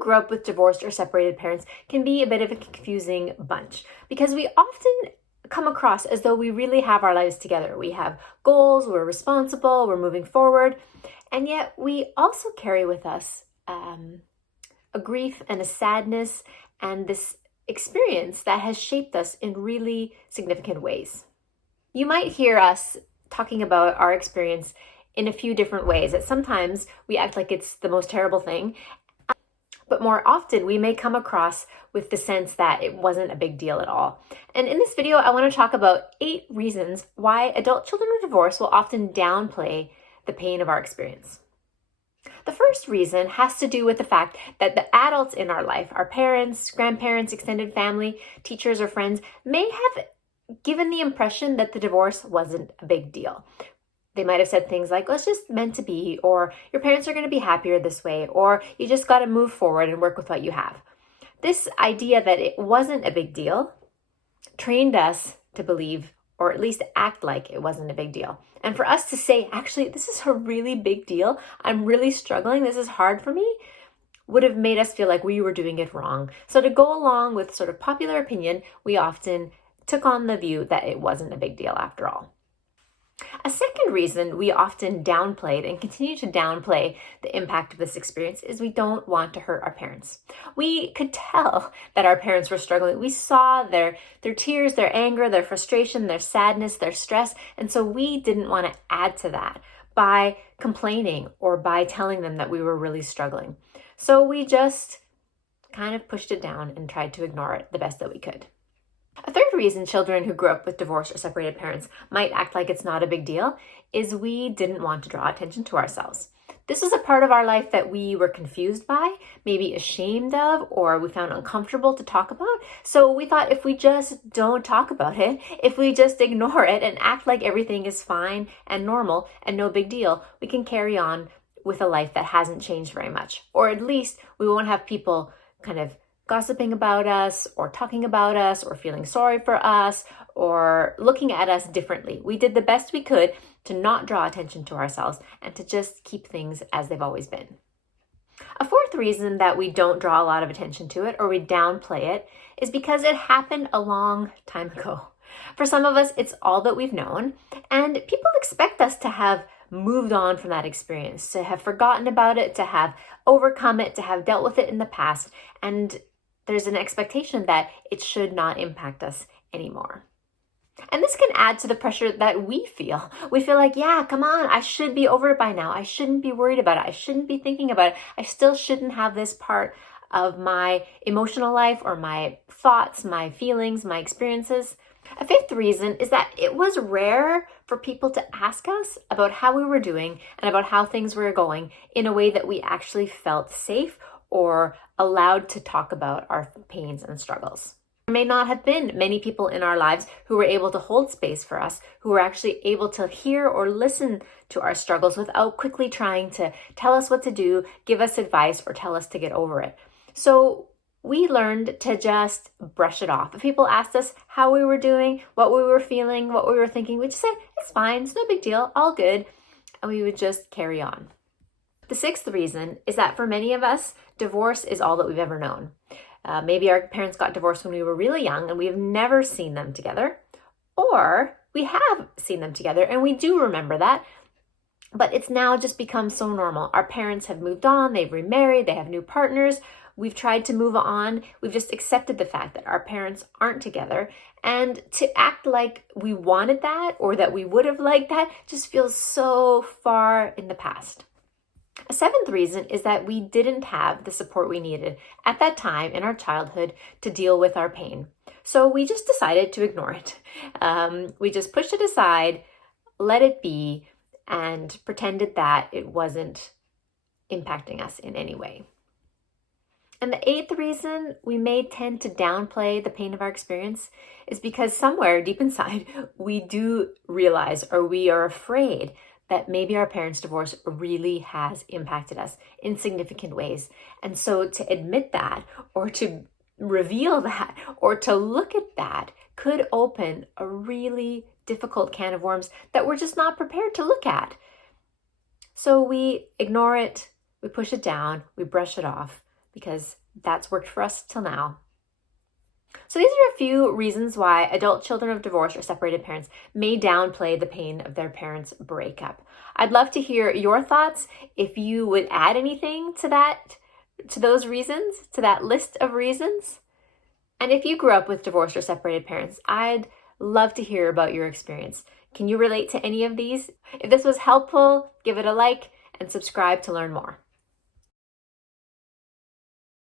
who grew up with divorced or separated parents can be a bit of a confusing bunch because we often come across as though we really have our lives together. We have goals, we're responsible, we're moving forward, and yet we also carry with us a grief and a sadness and this experience that has shaped us in really significant ways. You might hear us talking about our experience in a few different ways. That sometimes we act like it's the most terrible thing, but more often we may come across with the sense that it wasn't a big deal at all. And in this video, I want to talk about 8 reasons why adult children of divorce will often downplay the pain of our experience. The first reason has to do with the fact that the adults in our life, our parents, grandparents, extended family, teachers, or friends, may have given the impression that the divorce wasn't a big deal. They might have said things like, well, it's just meant to be, or your parents are going to be happier this way, or you just got to move forward and work with what you have. This idea that it wasn't a big deal trained us to believe, or at least act like it wasn't a big deal. And for us to say, actually, this is a really big deal, I'm really struggling, this is hard for me, would have made us feel like we were doing it wrong. So to go along with sort of popular opinion, we often took on the view that it wasn't a big deal after all. A second reason we often downplayed and continue to downplay the impact of this experience is we don't want to hurt our parents. We could tell that our parents were struggling. We saw their tears, their anger, their frustration, their sadness, their stress, and so we didn't want to add to that by complaining or by telling them that we were really struggling. So we just kind of pushed it down and tried to ignore it the best that we could. A third reason children who grew up with divorced or separated parents might act like it's not a big deal is we didn't want to draw attention to ourselves. This was a part of our life that we were confused by, maybe ashamed of, or we found uncomfortable to talk about. So we thought if we just don't talk about it, if we just ignore it and act like everything is fine and normal and no big deal, we can carry on with a life that hasn't changed very much. Or at least we won't have people kind of gossiping about us or talking about us or feeling sorry for us or looking at us differently. We did the best we could to not draw attention to ourselves and to just keep things as they've always been. A fourth reason that we don't draw a lot of attention to it or we downplay it is because it happened a long time ago. For some of us, it's all that we've known, and people expect us to have moved on from that experience, to have forgotten about it, to have overcome it, to have dealt with it in the past, and there's an expectation that it should not impact us anymore. And this can add to the pressure that we feel. We feel like, yeah, come on, I should be over it by now. I shouldn't be worried about it. I shouldn't be thinking about it. I still shouldn't have this part of my emotional life or my thoughts, my feelings, my experiences. A fifth reason is that it was rare for people to ask us about how we were doing and about how things were going in a way that we actually felt safe or allowed to talk about our pains and struggles. There may not have been many people in our lives who were able to hold space for us, who were actually able to hear or listen to our struggles without quickly trying to tell us what to do, give us advice, or tell us to get over it. So we learned to just brush it off. If people asked us how we were doing, what we were feeling, what we were thinking, we'd just say, it's fine, it's no big deal, all good, and we would just carry on. The sixth reason is that for many of us, divorce is all that we've ever known. Maybe our parents got divorced when we were really young and we have never seen them together, or we have seen them together and we do remember that, but it's now just become so normal. Our parents have moved on, they've remarried, they have new partners. We've tried to move on. We've just accepted the fact that our parents aren't together, and to act like we wanted that or that we would have liked that just feels so far in the past. A seventh reason is that we didn't have the support we needed at that time in our childhood to deal with our pain. So we just decided to ignore it. We just pushed it aside, let it be, and pretended that it wasn't impacting us in any way. And the eighth reason we may tend to downplay the pain of our experience is because somewhere deep inside, we do realize or we are afraid that maybe our parents' divorce really has impacted us in significant ways. And so to admit that, or to reveal that, or to look at that could open a really difficult can of worms that we're just not prepared to look at. So we ignore it, we push it down, we brush it off, because that's worked for us till now. So these are a few reasons why adult children of divorced or separated parents may downplay the pain of their parents' breakup. I'd love to hear your thoughts. If you would add anything to those reasons, to that list of reasons. And if you grew up with divorced or separated parents, I'd love to hear about your experience. Can you relate to any of these? If this was helpful, give it a like and subscribe to learn more.